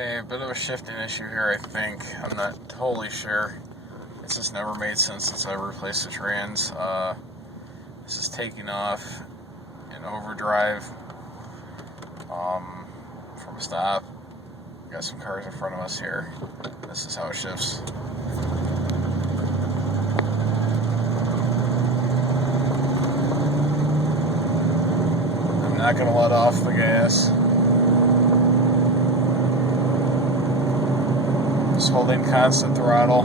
Okay, a bit of a shifting issue here, I think. I'm not totally sure. It's just never made sense since I replaced the trans. This is taking off in overdrive from a stop. Got some cars in front of us here. This is how it shifts. I'm not going to let off the gas. Just holding constant throttle.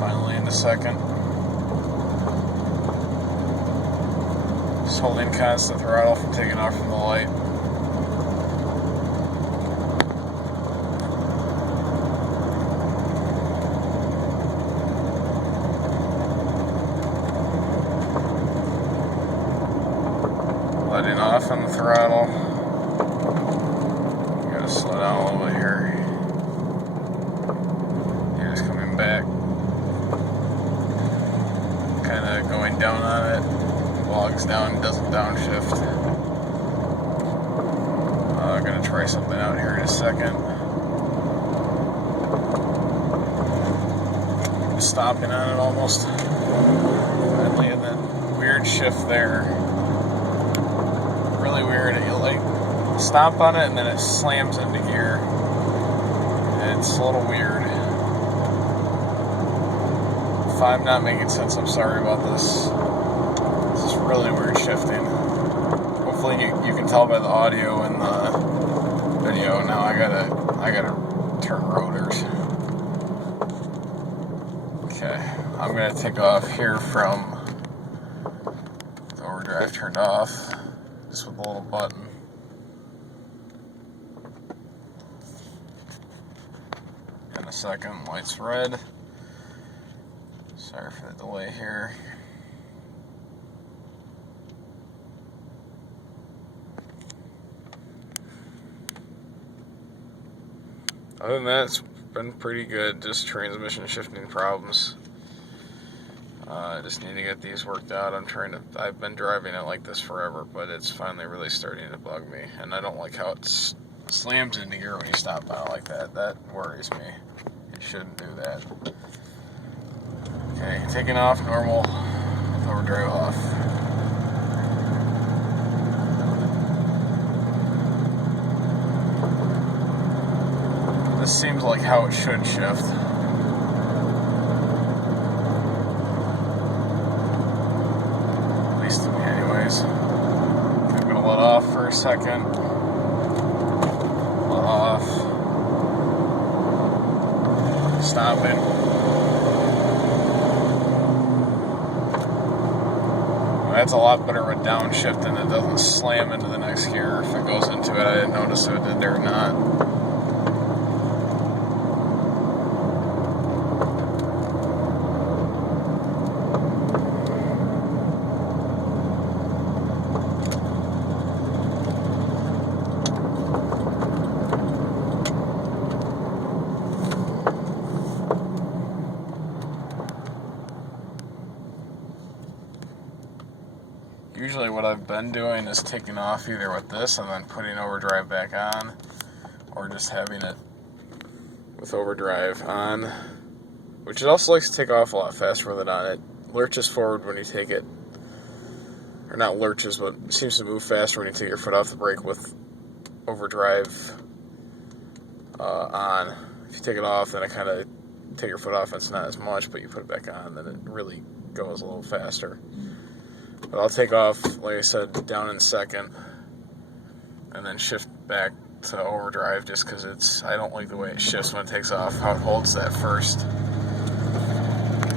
Finally into second. Just holding constant throttle from taking off from the light. Letting off on the throttle. Gotta slow down a little bit here. You're just coming back. Kinda going down on it. Bogs down, doesn't downshift. I'm gonna try something out here in a second. Stopping on it almost. Finally in that weird shift there. Really weird. You like stomp on it and then it slams into gear. It's a little weird. If I'm not making sense, I'm sorry about this. This is really weird shifting. Hopefully you can tell by the audio and the video. Now I gotta turn rotors. Okay, I'm gonna take off here from the overdrive turned off. Just with a little button. In a second, light's red. Sorry for the delay here. Other than that, it's been pretty good. Just transmission shifting problems. I just need to get these worked out. I've been driving it like this forever, but it's finally really starting to bug me. And I don't like how it slams into gear when you stop on it like that. That worries me. It shouldn't do that. Okay, taking off normal, overdrive off. This seems like how it should shift. To me anyways. I'm gonna let off for a second. Let off. Stopping. That's a lot better with downshift, and it doesn't slam into the next gear if it goes into it. I didn't notice if it did there or not. Usually what I've been doing is taking off either with this and then putting overdrive back on, or just having it with overdrive on, which it also likes to take off a lot faster with it on. It lurches forward when you take it, or not lurches, but it seems to move faster when you take your foot off the brake with overdrive on. If you take it off, then it kind of take your foot off, it's not as much, but you put it back on, then it really goes a little faster. But I'll take off, like I said, down in second, and then shift back to overdrive just because I don't like the way it shifts when it takes off, how it holds that first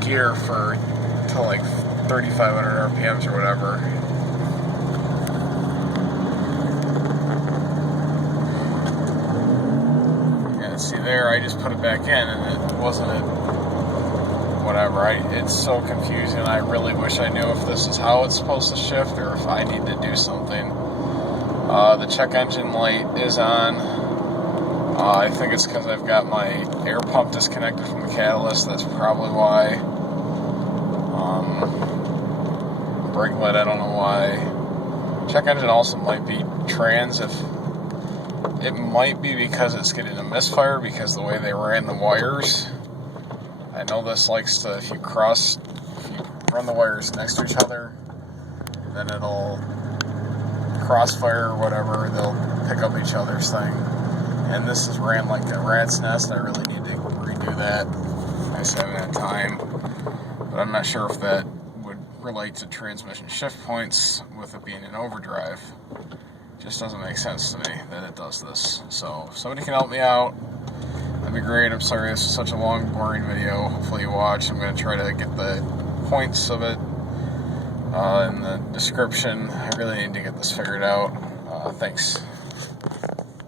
gear to like 3,500 RPMs or whatever. And see there, I just put it back in and it wasn't whatever. It's so confusing. I really wish I knew if this is how it's supposed to shift or if I need to do something. The check engine light is on. I think it's because I've got my air pump disconnected from the catalyst. That's probably why. Brake light, I don't know why. Check engine also might be trans if It might be because it's getting a misfire because the way they ran the wires. I know this likes to, if you run the wires next to each other, then it'll crossfire or whatever, they'll pick up each other's thing. And this is ran like a rat's nest. I really need to redo that. I just haven't had time. But I'm not sure if that would relate to transmission shift points with it being in overdrive. Just doesn't make sense to me that it does this. So if somebody can help me out, that'd be great. I'm sorry this is such a long, boring video. Hopefully you watch. I'm going to try to get the points of it in the description. I really need to get this figured out. Thanks.